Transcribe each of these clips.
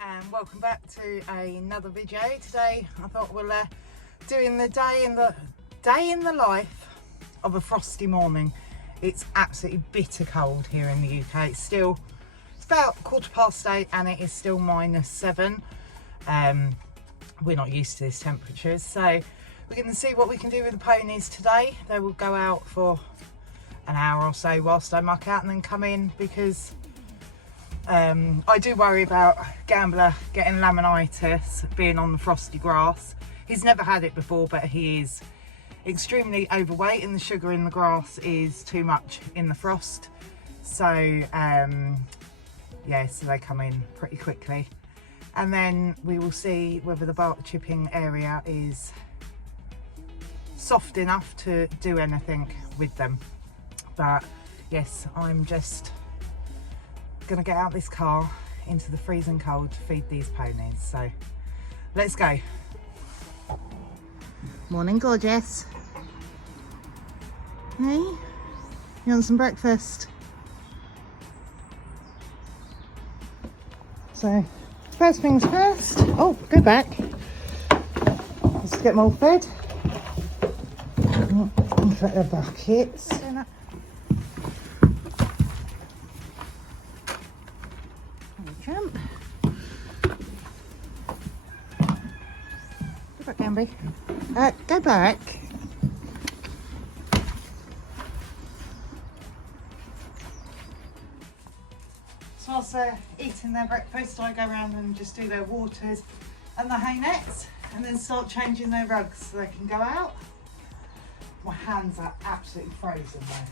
and welcome back to another video. Today I thought we'll doing the day in the life of a frosty morning. It's absolutely bitter cold here in the UK. It's about 8:15 and it is still -7. We're not used to this temperature, so we're going to see what we can do with the ponies today. They will go out for an hour or so whilst I muck out and then come in, because I do worry about Gambler getting laminitis being on the frosty grass. He's never had it before, but he is extremely overweight and the sugar in the grass is too much in the frost. So yeah, so they come in pretty quickly, and then we will see whether the bark chipping area is soft enough to do anything with them. But yes, I'm just gonna get out this car into the freezing cold to feed these ponies, so let's go. Morning, gorgeous. Hey, you want some breakfast? So first things first, oh, go back, let's get them all fed. Look at the buckets. Jump. Go back, Gamby. Go back. So whilst they're eating their breakfast, I go around and just do their waters and the hay nets, and then start changing their rugs so they can go out. My hands are absolutely frozen though.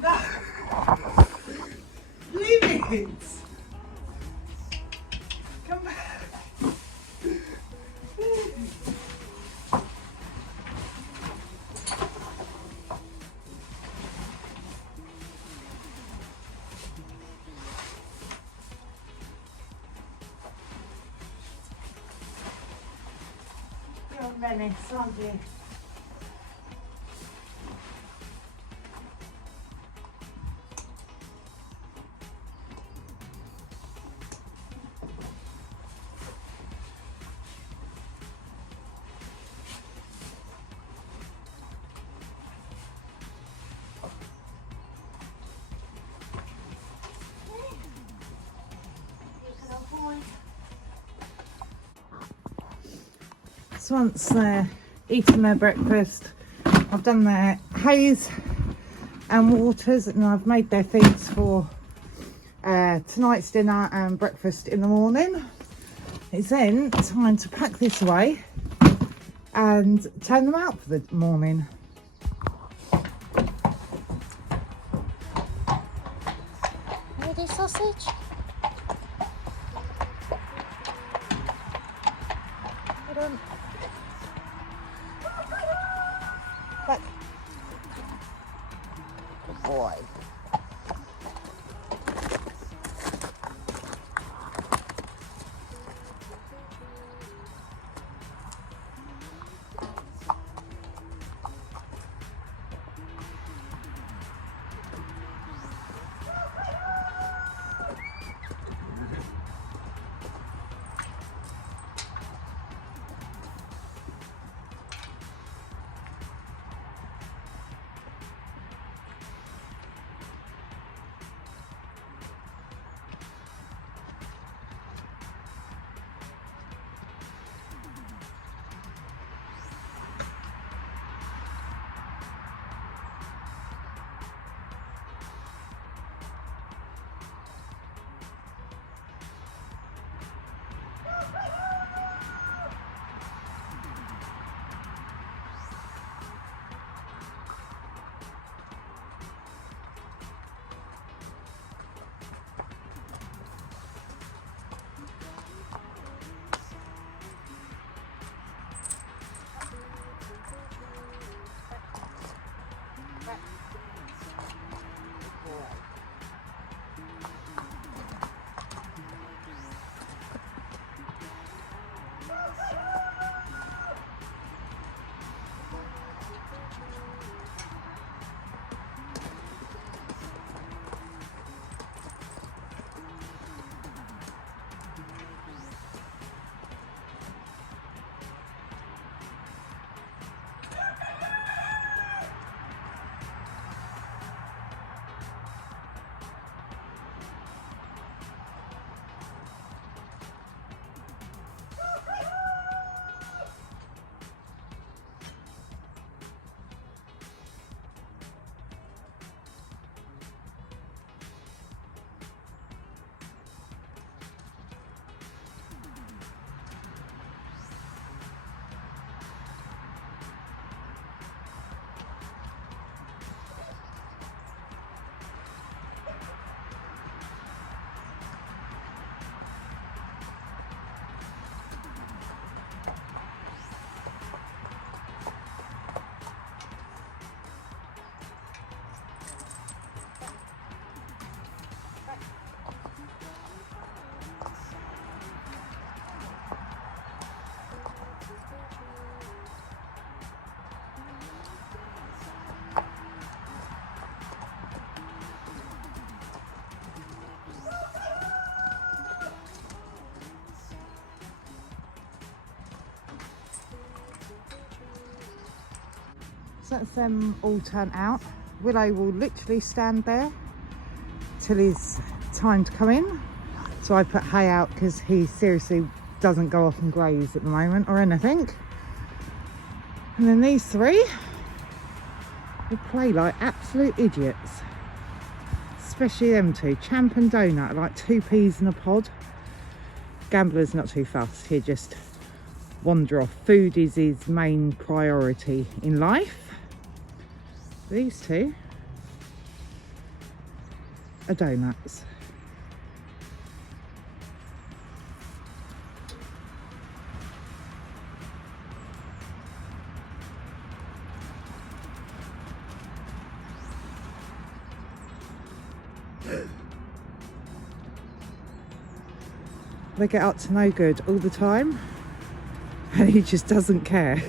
No! Leave it! Come back! You're a menace, aren't you? So once they're eating their breakfast, I've done their hays and waters, and I've made their feeds for tonight's dinner and breakfast in the morning. It's then time to pack this away and turn them out for the morning. Ready, sausage? Hold on. Back. Good boy. So that's them all turned out. Willow will literally stand there till it's time to come in. So I put hay out because he seriously doesn't go off and graze at the moment or anything. And then these three will play like absolute idiots. Especially them two, Champ and Donut, like two peas in a pod. Gambler's not too fast, he'll just wander off. Food is his main priority in life. These two are donuts. They get up to no good all the time and he just doesn't care.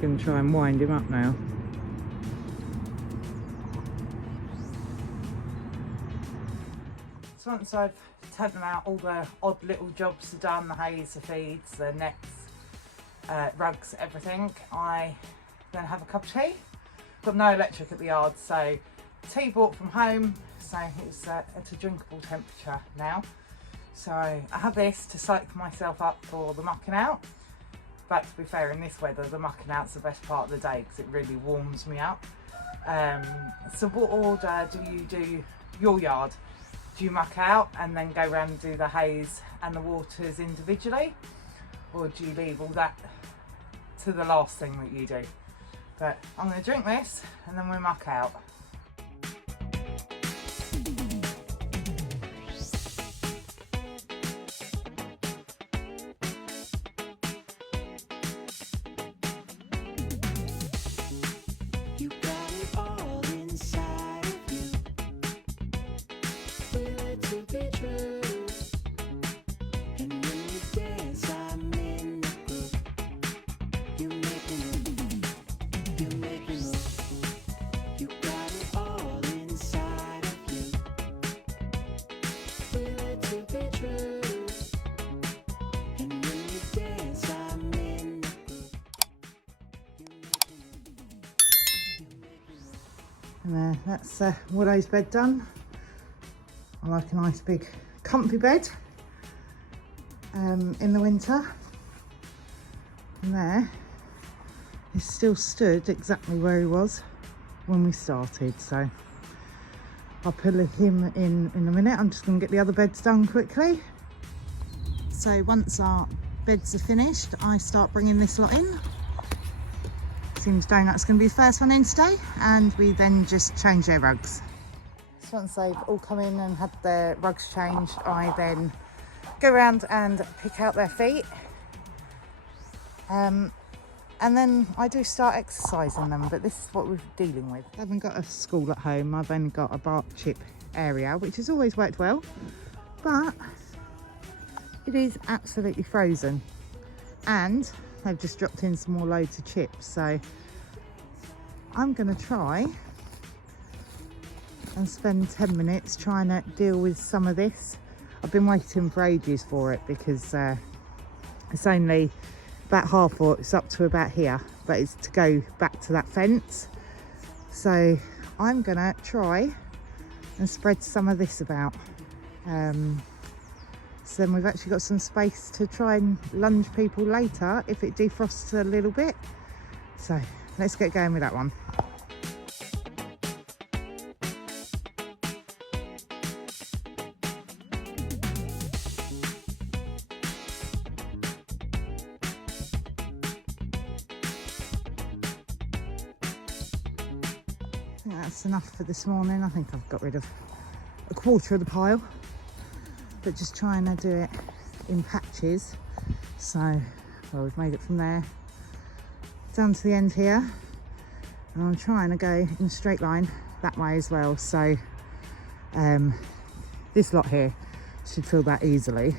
Going to try and wind him up now. So once I've turned them out, all the odd little jobs are done, the hays, the feeds, the nets, rugs, everything, I then have a cup of tea. Got no electric at the yard, so tea bought from home, so it's at a drinkable temperature now. So I have this to soak myself up for the mucking out. But to be fair, in this weather, the mucking out's the best part of the day because it really warms me up. So what order do you do your yard? Do you muck out and then go around and do the hays and the waters individually? Or do you leave all that to the last thing that you do? But I'm going to drink this and then we muck out. And there, that's Willow's bed done. I like a nice big comfy bed in the winter. And there, he's still stood exactly where he was when we started. So I'll pull him in a minute. I'm just going to get the other beds done quickly. So once our beds are finished, I start bringing this lot in. Seems Donut's going to be the first one in today, and we then just change their rugs. So once they've all come in and had their rugs changed, I then go around and pick out their feet. And then I do start exercising them, but this is what we're dealing with. I haven't got a school at home, I've only got a bark chip area, which has always worked well, but it is absolutely frozen. And they've just dropped in some more loads of chips, so I'm going to try and spend 10 minutes trying to deal with some of this. I've been waiting for ages for it because it's only about half, or it's up to about here, but it's to go back to that fence. So I'm going to try and spread some of this about. So then we've actually got some space to try and lunge people later if it defrosts a little bit. So let's get going with that one. I think that's enough for this morning. I think I've got rid of a quarter of the pile, but just trying to do it in patches. So, well, we've made it from there down to the end here, and I'm trying to go in a straight line that way as well. So this lot here should fill that easily.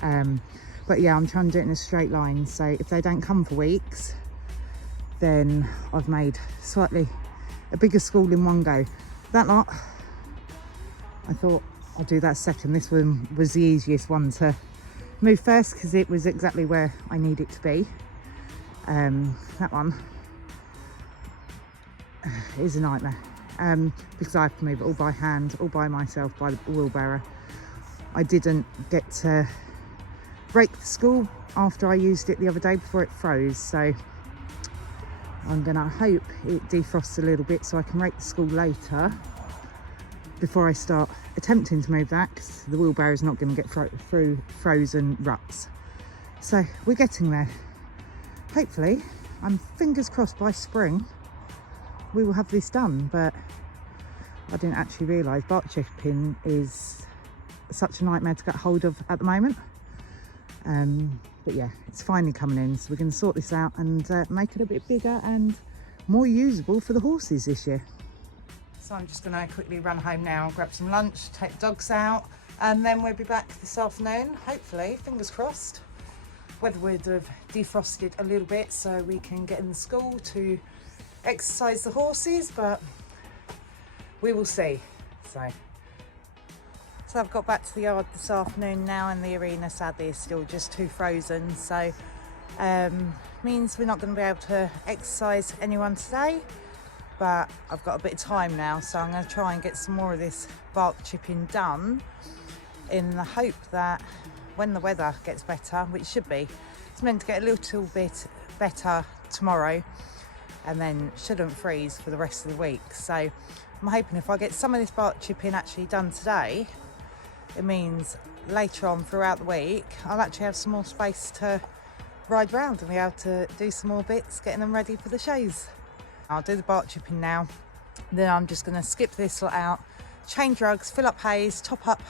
But yeah, I'm trying to do it in a straight line, so if they don't come for weeks, then I've made slightly a bigger school in one go. That lot, I thought I'll do that second. This one was the easiest one to move first because it was exactly where I need it to be. That one is a nightmare because I have to move it all by hand, all by myself, by the wheelbarrow. I didn't get to rake the school after I used it the other day before it froze, so I'm gonna hope it defrosts a little bit so I can rake the school later before I start attempting to move that, because the wheelbarrow is not going to get through frozen ruts. So we're getting there. Hopefully, I'm fingers crossed by spring we will have this done, but I didn't actually realise bark chipping is such a nightmare to get hold of at the moment. But yeah, it's finally coming in, so we're going to sort this out and make it a bit bigger and more usable for the horses this year. So I'm just going to quickly run home now, grab some lunch, take the dogs out, and then we'll be back this afternoon, hopefully, fingers crossed. Weather would have defrosted a little bit so we can get in the school to exercise the horses, but we will see. So I've got back to the yard this afternoon now, and the arena sadly is still just too frozen, so means we're not going to be able to exercise anyone today, but I've got a bit of time now, so I'm going to try and get some more of this bark chipping done in the hope that when the weather gets better, which should be, it's meant to get a little bit better tomorrow and then shouldn't freeze for the rest of the week. So I'm hoping if I get some of this bark chipping actually done today, it means later on throughout the week I'll actually have some more space to ride around and be able to do some more bits, getting them ready for the shows. I'll do the bark chipping now, then I'm just going to skip this lot out, change rugs, fill up hays, top up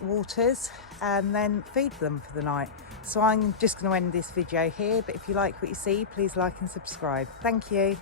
waters, and then feed them for the night. So I'm just going to end this video here, but if you like what you see, please like and subscribe. Thank you.